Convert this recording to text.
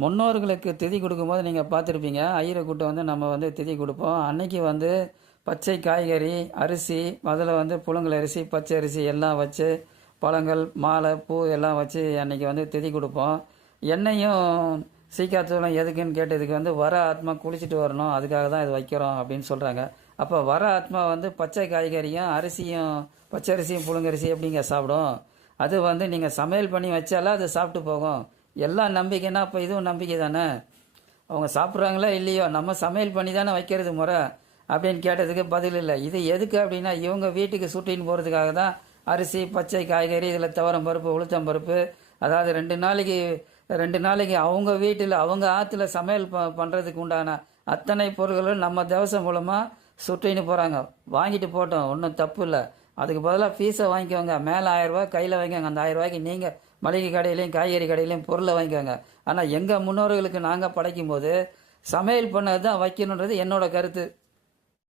முன்னோர்களுக்கு திதி கொடுக்கும்போது நீங்கள் பார்த்துருப்பீங்க. ஐயரை கூட்டம் வந்து நம்ம வந்து திதி கொடுப்போம். அன்னைக்கு வந்து பச்சை காய்கறி, அரிசி, அதில் வந்து புழுங்கல் அரிசி, பச்சை அரிசி எல்லாம் வச்சு பழங்கள், மாலை, பூ எல்லாம் வச்சு அன்னைக்கு வந்து திதி கொடுப்போம். எண்ணெயும் சீக்காத்தூளும் எதுக்குன்னு கேட்டதுக்கு வந்து வர ஆத்மா குளிச்சுட்டு வரணும், அதுக்காக தான் இது வைக்கிறோம் அப்படின்னு சொல்கிறாங்க. அப்போ வர ஆத்மா வந்து பச்சை காய்கறியும் அரிசியும் பச்சரிசியும் புழுங்கரிசி எப்படிங்க சாப்பிடும்? அது வந்து நீங்கள் சமையல் பண்ணி வச்சாலும் அது சாப்பிட்டு போகும். எல்லாம் நம்பிக்கைன்னா அப்போ இதுவும் நம்பிக்கை தானே. அவங்க சாப்பிட்றாங்களோ இல்லையோ, நம்ம சமையல் பண்ணி தானே வைக்கிறது முறை அப்படின்னு கேட்டதுக்கு பதில் இல்லை. இது எதுக்கு அப்படின்னா இவங்க வீட்டுக்கு சுட்டின்னு போகிறதுக்காக தான் அரிசி, பச்சை காய்கறி, இதில் துவரம் பருப்பு, உளுத்தம் பருப்பு, அதாவது 2 நாளைக்கு அவங்க வீட்டில் அவங்க ஆற்றுல சமையல் பண்ணுறதுக்கு உண்டான அத்தனை பொருட்களும் நம்ம தேவசம் மூலமாக சுட்டின்னு போகிறாங்க. வாங்கிட்டு போட்டோம், ஒன்றும் தப்பு இல்லை. அதுக்கு பதிலாக ஃபீஸை வாங்கிக்கோங்க. மேலே 1000 கையில் வாங்கிக்கோங்க. அந்த 1000 நீங்கள் மளிகை கடையிலையும் காய்கறி கடையிலையும் பொருளை வாங்கிக்கோங்க. ஆனால் எங்கள் முன்னோர்களுக்கு நாங்கள் படைக்கும் போது சமையல் பண்ணது தான் வைக்கணுன்றது என்னோட கருத்து.